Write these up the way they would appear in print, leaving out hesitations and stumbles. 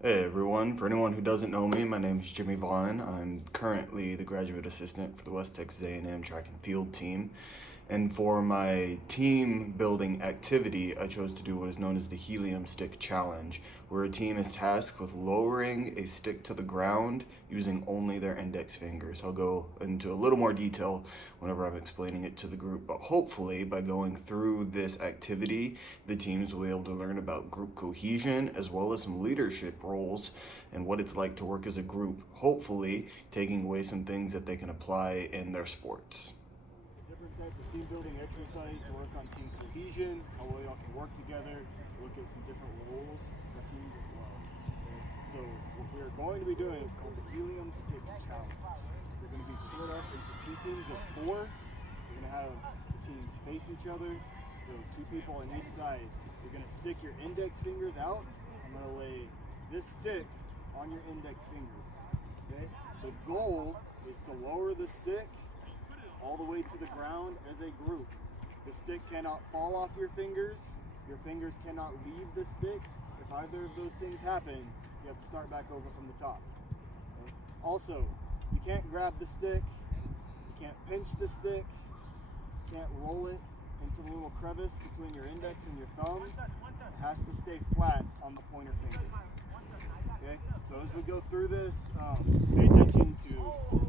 Hey everyone, for anyone who doesn't know me, my name is Jimmy Vaughn. I'm currently the graduate assistant for the West Texas A&M track and field team. And for my team building activity, I chose to do what is known as the helium stick challenge, where a team is tasked with lowering a stick to the ground using only their index fingers. I'll go into a little more detail whenever I'm explaining it to the group, but hopefully by going through this activity, the teams will be able to learn about group cohesion as well as some leadership roles and what it's like to work as a group, hopefully taking away some things that they can apply in their sports. Different type of team building exercise to work on team cohesion, how well y'all can work together, look at some different roles for teams as well. Okay? So what we're going to be doing is called the helium stick challenge. We're going to be split up into two teams of 4. We're going to have the teams face each other, so 2 people on each side. You're going to stick your index fingers out. I'm going to lay this stick on your index fingers. Okay? The goal is to lower the stick all the way to the ground as a group. The stick cannot fall off your fingers cannot leave the stick. If either of those things happen, you have to start back over from the top. Okay? Also, you can't grab the stick, you can't pinch the stick, you can't roll it into the little crevice between your index and your thumb. It has to stay flat on the pointer finger. Okay, so as we go through this, pay attention to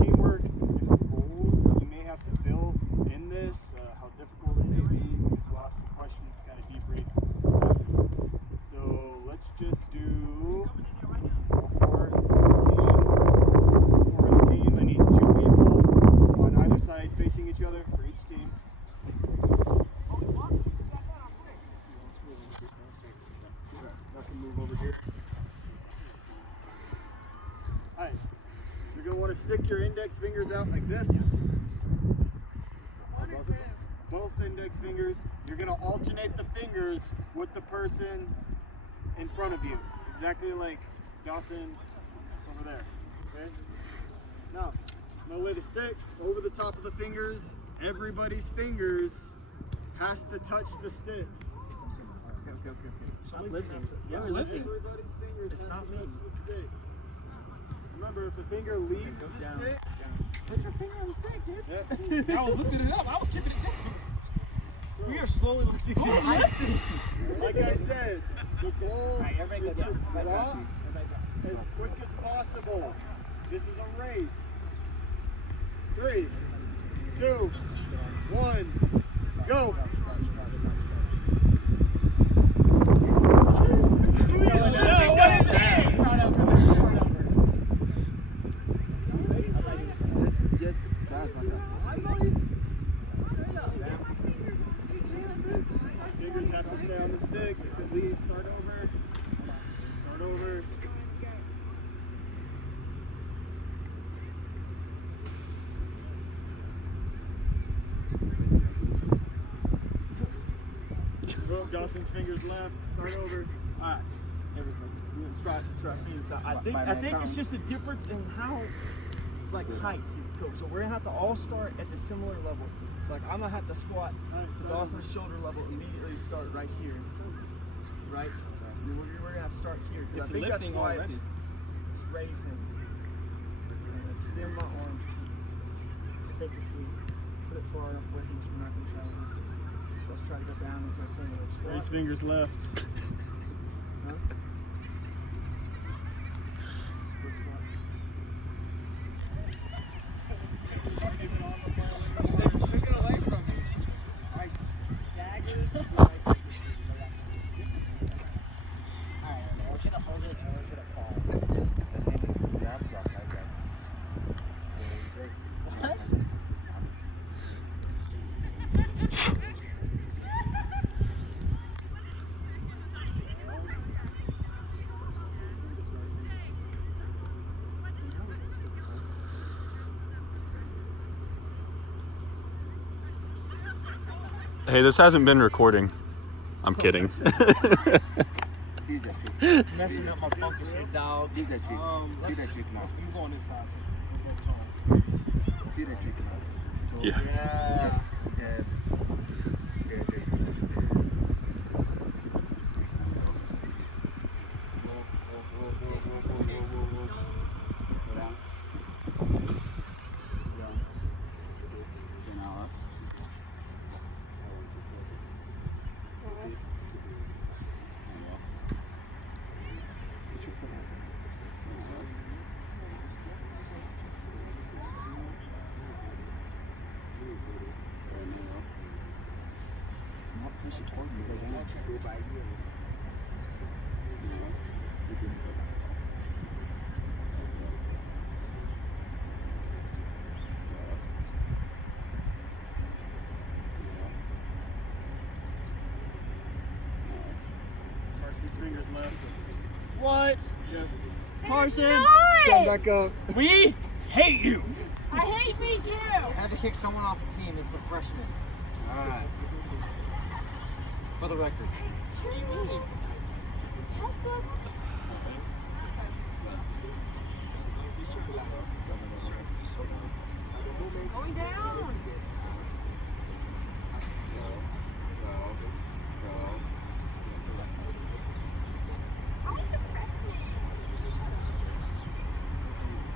teamwork, different roles that you may have to fill in this, how difficult it may be, because we'll have some questions to kind of debrief afterwards. So let's just do for a team. I need 2 people on either side facing each other for each team. I can move over here. Alright, you're going to want to stick your index fingers out like this. Both index fingers. You're going to alternate the fingers with the person in front of you. Exactly like Dawson over there. Okay? Now, I'm going to lay the stick over the top of the fingers. Everybody's fingers has to touch the stick. Okay. Stop lifting. Yeah, lifting. Everybody's fingers has to touch the stick. Remember, if a finger leaves the stick, put your finger on the stick, dude. Yep. I was lifting it up. I was keeping it down. We are slowly lifting it. Like I said, the goal is to drop Yeah. as quick as possible. This is a race. 3, 2, 1, go. Fingers have to stay on the stick. If it leaves, start over. Start over. Boom, Dawson's fingers left. Start over. All right, everybody. Let's try inside. I think it's just the difference in how, like, height you go. So we're gonna have to all start at the similar level. So like I'm gonna have to squat to Dawson's shoulder level immediately. Start right here, right? We're gonna have to start here. I think that's why it's raising. And extend my arms. Take your feet. Put it far enough away from us. We're not gonna try to lift it. So let's try to go down into a similar squat. Raise fingers left. Huh? Split squat. Took it away from me. I staggered. Alright, we're gonna hold it and we're gonna fall. The thing is, we have to apply that. So we just. Hey, this hasn't been recording. I'm kidding. This is the trick. Messing up my focus here, dog. This is the trick. See the trick now. Let's go on this side. So we're both tall. See the trick now. So Yeah. Yeah. there. your foot out there. Not push it towards you. Go down. Carson's fingers left. What? Yeah. Carson, Stand back up. we hate you. I hate me too. I had to kick someone off the team. It's the freshman. All right. For the record. Going down.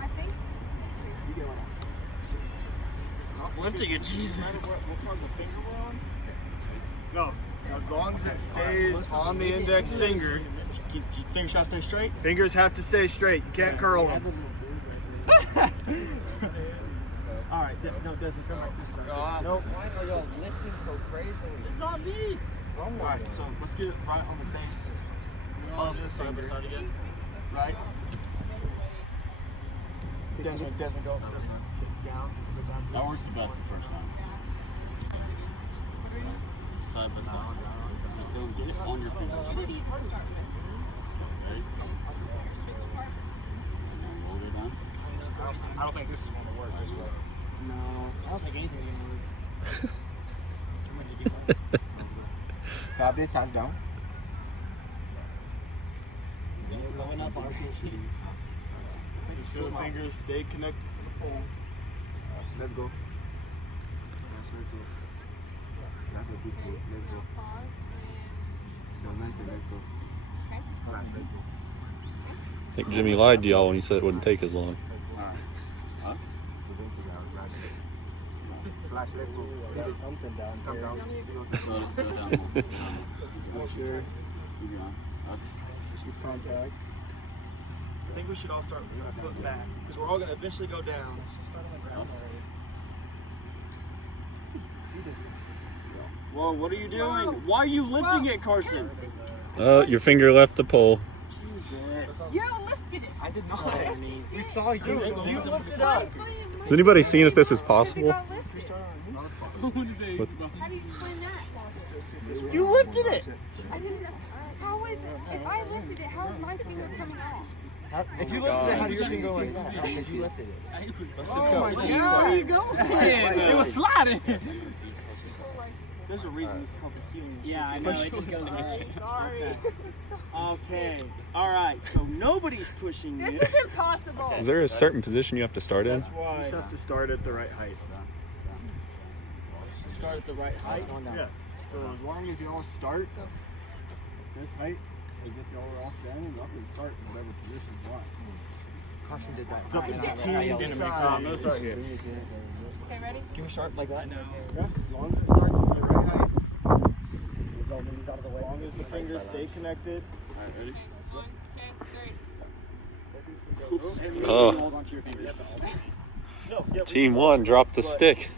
I think. Stop lifting it, Jesus. What part of the finger we're on? No. As long as it stays on the index finger. Finger shot stay straight. Fingers have to stay straight. You can't curl them. All right, no, Desmond, come back to this side. Nope. Why are y'all lifting so crazily? It's not me. Someone. All right, so let's get it right on the base of the finger. Again. Right. Desmond, go. Down. That worked the best the first time. Side by side. So don't get it on your fingers. Okay. And then roll it on. I don't think this is going to work this way. No. I don't think anything's going to work. So I have this touchdown. Make sure the fingers stay connected to the pole. Let's go. Let's go. That's a big goal. Let's go. Let's go. Let's go. I think Jimmy lied to y'all when he said it wouldn't take as long. Us? Flash, let's go. Maybe something down Come here. down. Go down. Make sure. Keep it on. Us. Keep contact. I think we should all start with our foot back because we're all going to eventually go down. So start on the ground Us. already. Whoa, what are you doing? Why are you lifting it, Carson? Your finger left the pole. You lifted it. I did not. We saw you. You lift it up. Has anybody seen if this is possible? How do you explain that? You lifted it. I didn't. How is if I lifted it? How is my finger coming off? If you lifted it, how do your finger go like that? Because you lifted it. Let's just go. Where are you going? It was sliding. There's a reason this is called the healing. Yeah, I know. It just goes right. Sorry. Okay. All right. So nobody's pushing This this. is impossible. Is there a certain position you have to start in? That's why. You just have to start at the right height. Just start at the right height. Yeah. So as long as you all start this height, as if y'all were all standing, y'all can start in whatever position you want. Carson did that. It's up to the Did- team to decide. Let's start here. Okay, ready? Can we start like that? Yeah, as long as it starts at the right height. As long as the fingers stay connected. Alright, ready? 1, 2, 3. Oh, Hold on to your fingers. No. Yeah, team one dropped the stick.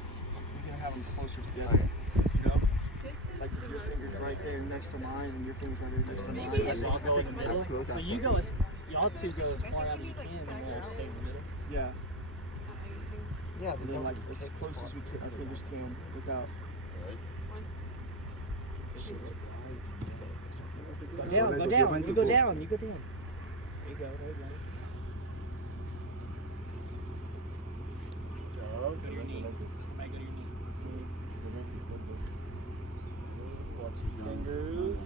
We're gonna have them closer together. You know, This is like if the your most. fingers right there next to mine, and your fingers right here next to mine. Maybe Let's all go in the middle. So you go as y'all two go as far out as you can, and we'll stay in the middle. Yeah. Yeah, And then like as close as we can, our fingers can without. Go down. Go down. You go down. You go down. There you go. There you go. Go to your knee. Might go to your knee. Watch the fingers.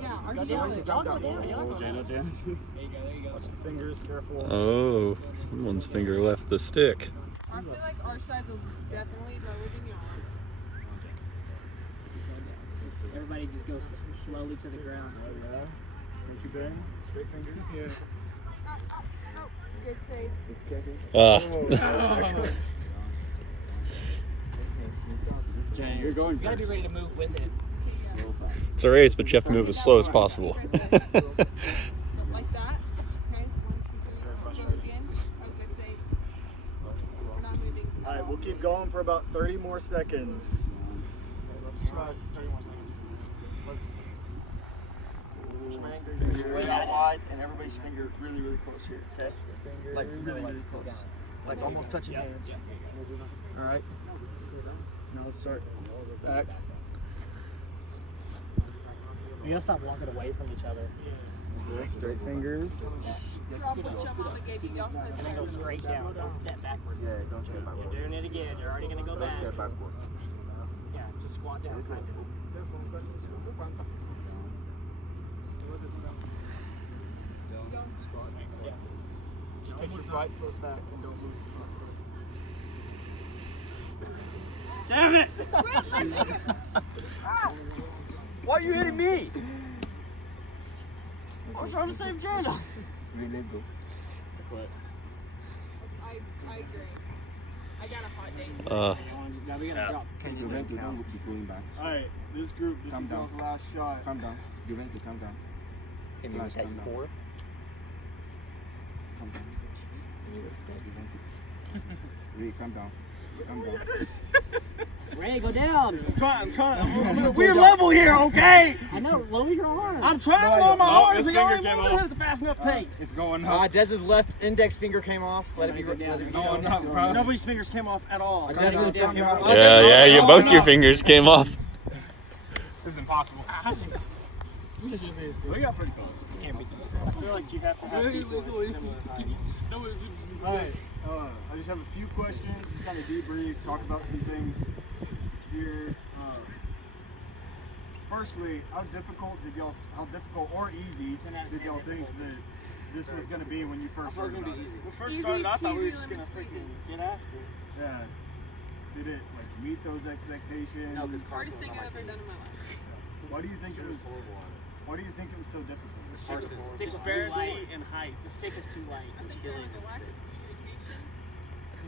Yeah, are you down? Y'all go down. Y'all go down. There you go. There you go. Watch the fingers, careful. Oh, someone's finger left the stick. I feel like our side was definitely lower than yours. Everybody just goes slowly to the ground. Oh, yeah. Thank you, Ben. Straight fingers. Good save. It's kicking. You're going. You gotta be ready to move with it. It's a race, but you have to move as slow as possible. Like that. Okay. 1, 2, 3. Go again. Oh, good save. We're not moving. All right, we'll keep going for about 30 more seconds. Let's try 30 more seconds. Let's fingers way out wide and everybody's finger really, really close here. Okay? Like really, really close. Like almost touching hands. All right. Now let's start back. You gotta stop walking away from each other. Straight fingers. Drop what your mama gave you. Y'all said And then go straight down. Don't step backwards. Yeah, don't step backwards. You're doing it again. You're already gonna go back. Step backwards. Yeah, just squat down. Kind of. Yeah. Just take your right foot back and don't move the front foot. Damn it! Why are you hitting me? I was trying to save Jana. Wait, let's go. I agree. I got a hot date. Now we gotta drop. Can you don't be going back. All right, this group, this Calm is down. y'all's last shot. Calm down. Juventus, calm down. Flash, calm down. Calm down. Ray, calm down. Calm down. Ray, go down. I'm trying. We're level here, okay? I know. Lower your arms. I'm trying to lower my arms, but y'all ain't moving at the fast enough pace. It's going up. Dez's left index finger came off. Let it be shown. Bro. Nobody's fingers came off at all. Dez's just came off. Yeah, both your fingers came off. This is impossible. We got pretty close. I feel like you have to have people with similar heights. All right, I just have a few questions, kind of debrief, talk about some things here. Firstly, how difficult or easy 10 out of did 10 y'all think that this was going to be when you first I thought it was heard gonna about be easy. it? When we first Easy started, I thought we were peasy just gonna lemon freaking squeezy. get after. Yeah. Did it like meet those expectations? No, because Hardest thing I've ever done in my life. Why do you think it was? Why do you think it was so difficult? The stick was too Disparity light. in height. The stick is too light. I think there was a lack of communication.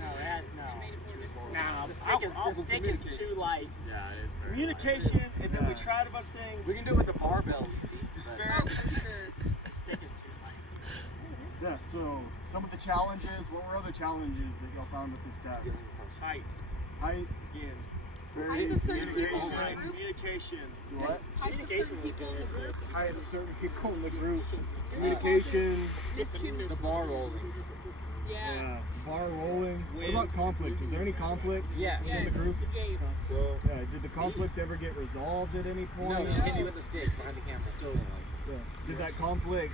No, that It no. made it more difficult. No, the stick is too light. Communication, and then we tried a bunch of things. We can do it with a barbell. Oh, for Disparity. sure. The stick is too light. Yeah. So some of the challenges. What were other challenges that y'all found with this task? Height. Height. Again. Height of certain people in the group. Communication. What? Height of certain people in the group. Height of certain people in the group. Communication. The bar rolling. Yeah. Bar rolling. What about conflict? Is there any conflict Yes. in the group? Gabe. So, Yeah. Did the conflict ever get resolved at any point? no, she hit me with the stick behind the camera. Still like, Yeah. Did that conflict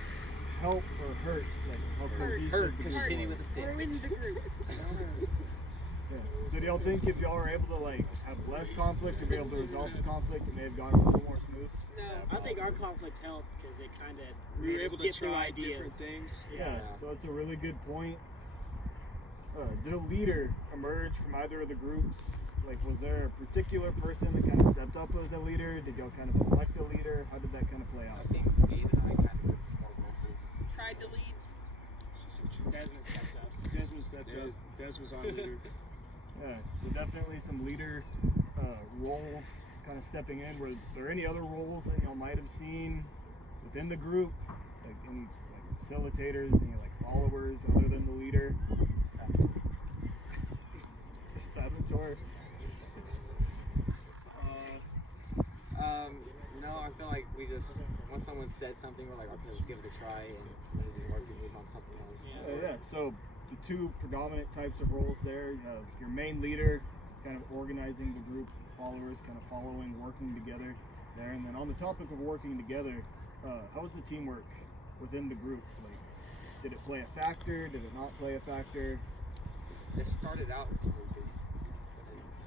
help or hurt? Like how Hurt. cohesive hurt the because she group hit me was? with the stick. Ruined the group. Yeah. So do y'all think if y'all were able to like have less conflict or be able to resolve the conflict, it may have gone a little more smooth? No. I think our conflict helped because it kind of We were able to get through try ideas. different things. Yeah. So that's a really good point. Did a leader emerge from either of the groups? Like, was there a particular person that kind of stepped up as a leader? Did y'all kind of elect a leader? How did that kind of play out? I think Gabe and I kind of were more vocal. Tried to lead. Desmond stepped up. Desmond stepped up. Des was our leader. Yeah, so definitely some leader roles kind of stepping in. Were there any other roles that y'all might have seen within the group? Like any like facilitators, any like followers other than the leader? Saboteur. No, I feel like we just, once someone said something, we're like, okay, let's give it a try, and when it didn't work, we move on to something else. Yeah. So the two predominant types of roles there, you have your main leader kind of organizing the group, followers kind of following, working together there. And then on the topic of working together, how was the teamwork within the group? Like, did it play a factor? Did it not play a factor? It started out smoothly.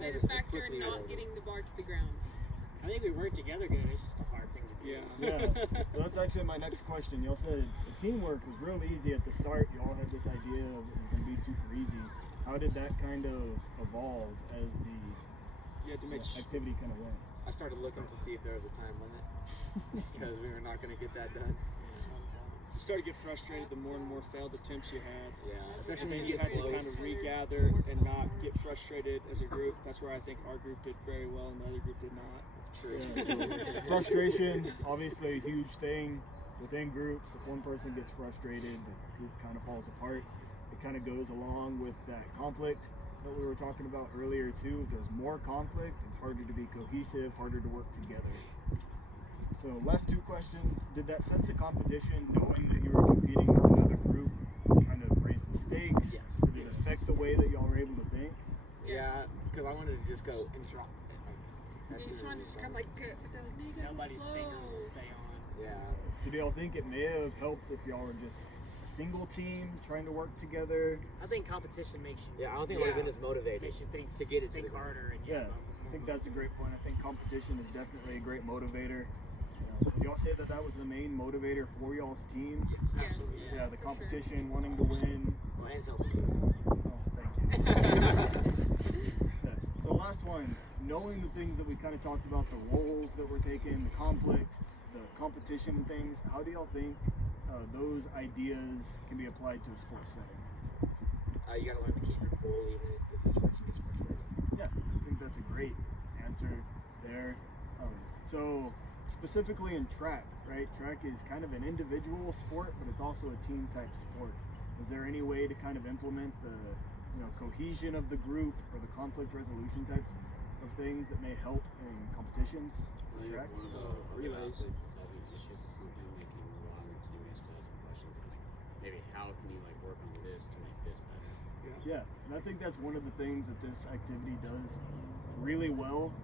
This factor in not getting the bar to the ground. I think we worked together good. It's just a hard thing to do. Yeah. So that's actually my next question. Y'all said the teamwork was real easy at the start. Y'all had this idea of it was going to be super easy. How did that kind of evolve as the You had to make activity kind of went? I started looking to see if there was a time limit, because we were not going to get that done. You started to get frustrated the more and more failed attempts you had. Yeah, And especially then when you you had get to kind close. of regather and not get frustrated as a group. That's where I think our group did very well and the other group did not. So frustration, obviously a huge thing within groups. If one person gets frustrated, the group kind of falls apart. It kind of goes along with that conflict that we were talking about earlier too. If there's more conflict, it's harder to be cohesive, harder to work together. So last two questions. Did that sense of competition, knowing that you were competing with another group, kind of raise the stakes? Yes. Or did it affect the way that y'all were able to think? Yeah, because I wanted to just go and drop it. You just want to just kind of like Nobody's fingers will stay on. Yeah. So do y'all think it may have helped if y'all were just a single team trying to work together? I think competition makes you. Yeah, I don't think I would have been as motivated Makes you think to get it to think the harder and Yeah, I think that's a great point. I think competition is definitely a great motivator. Did y'all say that that was the main motivator for y'all's team? Absolutely. Yeah, the competition, wanting to win. Well, and help. Oh, thank you. Yeah. So last one, knowing the things that we kind of talked about, the roles that we're taking, the conflict, the competition things, how do y'all think those ideas can be applied to a sports setting? You gotta learn to keep your cool even if the situation gets frustrating. Yeah, I think that's a great answer there. So specifically in track, right? Track is kind of an individual sport, but it's also a team type sport. Is there any way to kind of implement the cohesion of the group or the conflict resolution type of things that may help in competitions? in track? One of the Relays. athletes is having issues or something, making allowing their teammates to ask some questions and like maybe how can you like work on this to make this better? Yeah, and I think that's one of the things that this activity does really well.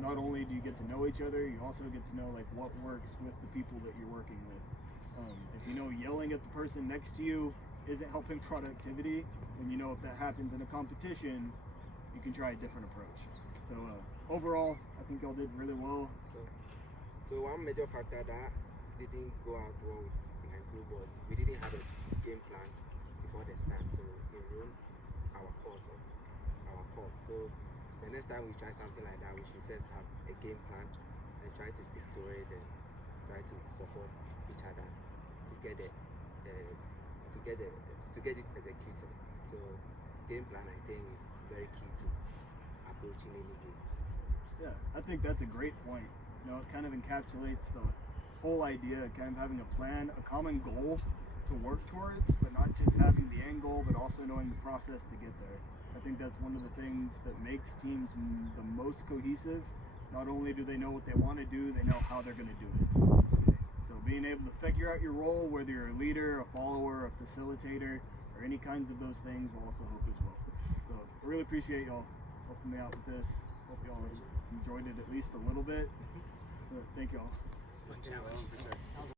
Not only do you get to know each other, you also get to know like what works with the people that you're working with. If you know yelling at the person next to you isn't helping productivity, and you know if that happens in a competition, you can try a different approach. So overall, I think y'all did really well. So one major factor that didn't go out well with my group was we didn't have a game plan before the start, so we ruined our course. So the next time we try something like that, we should first have a game plan and try to stick to it and try to support each other to get it executed. So game plan, I think, is very key to approaching any game. Yeah, I think that's a great point. It kind of encapsulates the whole idea of kind of having a plan, a common goal to work towards, but not just having the end goal, but also knowing the process to get there. I think that's one of the things that makes teams the most cohesive. Not only do they know what they want to do, they know how they're going to do it. So being able to figure out your role, whether you're a leader, a follower, a facilitator, or any kinds of those things will also help as well. So I really appreciate y'all helping me out with this. Hope y'all enjoyed it at least a little bit. So thank y'all. It's a fun challenge for sure.